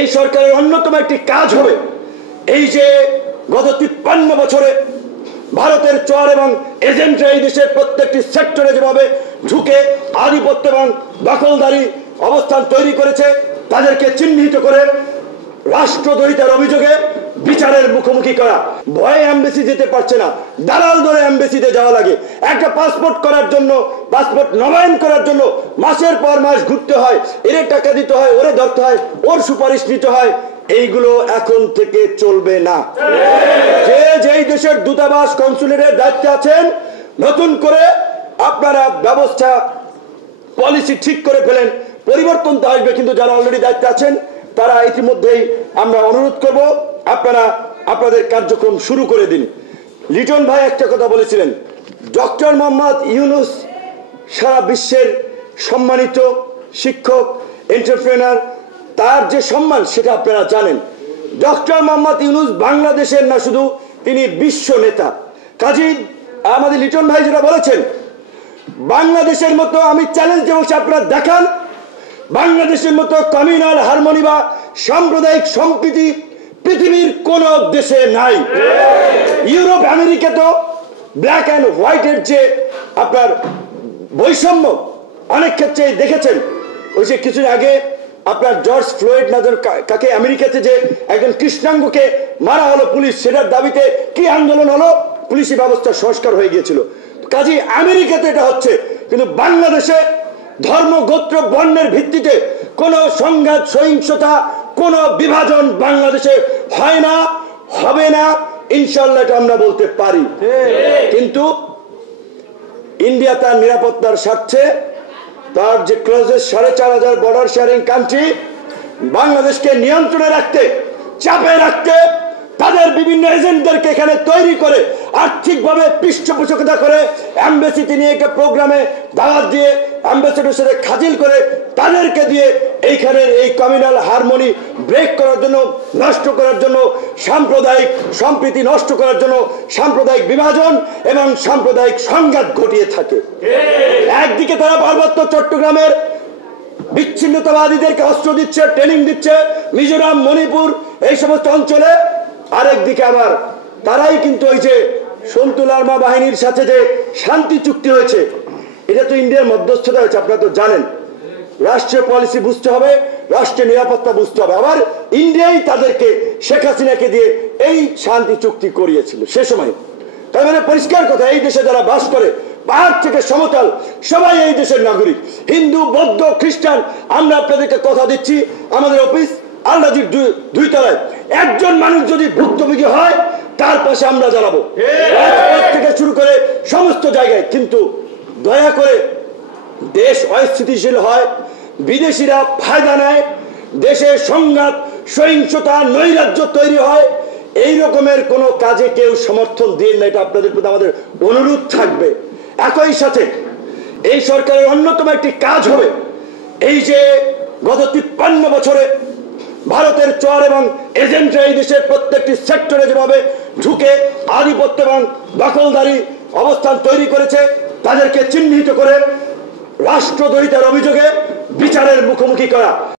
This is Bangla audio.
এই সরকারের অন্যতম একটি কাজ হবে এই যে গত 53 বছরে ভারতের চর এবং এজেন্টরা এই দেশের প্রত্যেকটি সেক্টরে যেভাবে ঢুকে আধিপত্য এবং দখলদারি অবস্থান তৈরি করেছে তাদেরকে চিহ্নিত করে রাষ্ট্রদ্রোহিতার অভিযোগে বিচারের মুখোমুখি করা। ভয়ে এমবেসি যেতে পারছে না, দালাল ধরে এমবেসিতে যাওয়া লাগে। একটা পাসপোর্ট করার জন্য, পাসপোর্ট নবায়ন করার জন্য মাসের পর মাস ঘুরতে হয়, এর টাকা দিতে হয়, ওরে ধরতে হয়, ওর সুপারিশ নিতে হয়। এইগুলো এখন থেকে চলবে না। যে যেই দেশের দূতাবাস কনসুলেটের দায়িত্বে আছেন, নতুন করে আপনারা ব্যবস্থা পলিসি ঠিক করে ফেলেন। পরিবর্তন তো আসবে, কিন্তু যারা অলরেডি দায়িত্বে আছেন তারা ইতিমধ্যেই আমরা অনুরোধ করব আপনারা আপনাদের কার্যক্রম শুরু করে দিন। লিটন ভাই একটা কথা বলেছিলেন, ডক্টর মোহাম্মদ ইউনূস সারা বিশ্বের সম্মানিত শিক্ষক, এন্টারপ্রেনার, তার যে সম্মান সেটা আপনারা জানেন। ডক্টর মোহাম্মদ ইউনূস বাংলাদেশের না শুধু, তিনি বিশ্ব নেতা। কাজী আমাদের লিটন ভাই যেটা বলেছেন, বাংলাদেশের মতো আমি চ্যালেঞ্জ দেবো আপনারা দেখান, বাংলাদেশের মতো কমিউনাল হারমোনি বা সাম্প্রদায়িক সম্প্রীতি পৃথিবীর কোন দেশে নাই। ইউরোপ আমেরিকা তো ব্ল্যাক অ্যান্ড হোয়াইটের যে আপনার বৈষম্য অনেক ক্ষেত্রে দেখেছেন। ওই যে কিছুদিন আগে আপনার জর্জ ফ্লয়েড নাজার কাকে আমেরিকাতে যে একজন কৃষ্ণাঙ্গকে মারা হলো পুলিশ, সেটার দাবিতে কি আন্দোলন হলো, পুলিশি ব্যবস্থা সংস্কার হয়ে গিয়েছিল। কাজে আমেরিকাতে এটা হচ্ছে, কিন্তু বাংলাদেশে ধর্ম, গোত্র, বর্ণের ভিত্তিতে কোন সংঘাত, সহিংসতা, কোন বিভাজন বাংলাদেশে হয় না, হবে না, ইনশাআল্লাহ এটা আমরা বলতে পারি। কিন্তু ইন্ডিয়া তার নিরাপত্তার স্বার্থে তার যে ক্লোজেস্ট 4500 বর্ডার শেয়ারিং কান্ট্রি, বাংলাদেশকে নিয়ন্ত্রণে রাখতে, চাপে রাখতে তাদের বিভিন্ন এজেন্টদেরকে এখানে তৈরি করে আর্থিকভাবে পৃষ্ঠপোষকতা করে এমবেসিতে নিয়ে একটা প্রোগ্রামে দাওয়াত দিয়ে অ্যাম্বাসেডর সাথে খাজিল করে তাদেরকে দিয়ে এইখানের এই কমিউনাল হারমোনি ব্রেক করার জন্য, নষ্ট করার জন্য, সাম্প্রদায়িক সম্প্রীতি নষ্ট করার জন্য সাম্প্রদায়িক বিভাজন এবং সাম্প্রদায়িক সংঘাত ঘটিয়ে থাকে। একদিকে তারা পার্বত্য চট্টগ্রামের বিচ্ছিন্নতাবাদীদেরকে অস্ত্র দিচ্ছে, ট্রেনিং দিচ্ছে, মিজোরাম, মণিপুর এই সমস্ত অঞ্চলে। আরেকদিকে আবার তারাই কিন্তু ওই যে সন্তু লারমা বাহিনীর সাথে যে শান্তি চুক্তি হয়েছে, এটা তো ইন্ডিয়ার মধ্যস্থতা হয়েছে, আপনারা তো জানেন। রাষ্ট্রীয় পলিসি বুঝতে হবে, রাষ্ট্রীয় নিরাপত্তা বুঝতে হবে। আবার ইন্ডিয়াই তাদেরকে শেখ হাসিনাকে দিয়ে এই শান্তি চুক্তি করিয়েছিল সে সময়। তার মানে পরিষ্কার কথা, এই দেশে যারা বাস করে পাহাড় থেকে সমতল সবাই এই দেশের নাগরিক, হিন্দু, বৌদ্ধ, খ্রিস্টান। আমরা আপনাদেরকে কথা দিচ্ছি, আমাদের অফিস আলরাজির 2 তলায় একজন মানুষ যদি ভুক্তভোগী হয় তার পাশে আমরা দাঁড়াবো, থেকে শুরু করে সমস্ত জায়গায়। কিন্তু দয়া করে দেশ অস্থিতিশীল হয়, বিদেশিরা ফায়দা নেয়, দেশে সংঘাত, সহিংসতা, নৈরাজ্য তৈরি হয়, এই রকমের কোনো কাজে কেউ সমর্থন দিন না। এটা আপনাদের প্রতি আমাদের অনুরোধ থাকবে। একই সাথে এই সরকারের অন্যতম একটি কাজ হবে এই যে গত 53 বছরে ভারতের চর এবং এজেন্টরা এই দেশের প্রত্যেকটি সেক্টরে যেভাবে ঢুকে আধিপত্য এবং দখলদারি অবস্থান তৈরি করেছে তাদেরকে চিহ্নিত করে রাষ্ট্রদ্রোহিতার অভিযোগে বিচারের মুখোমুখি করা।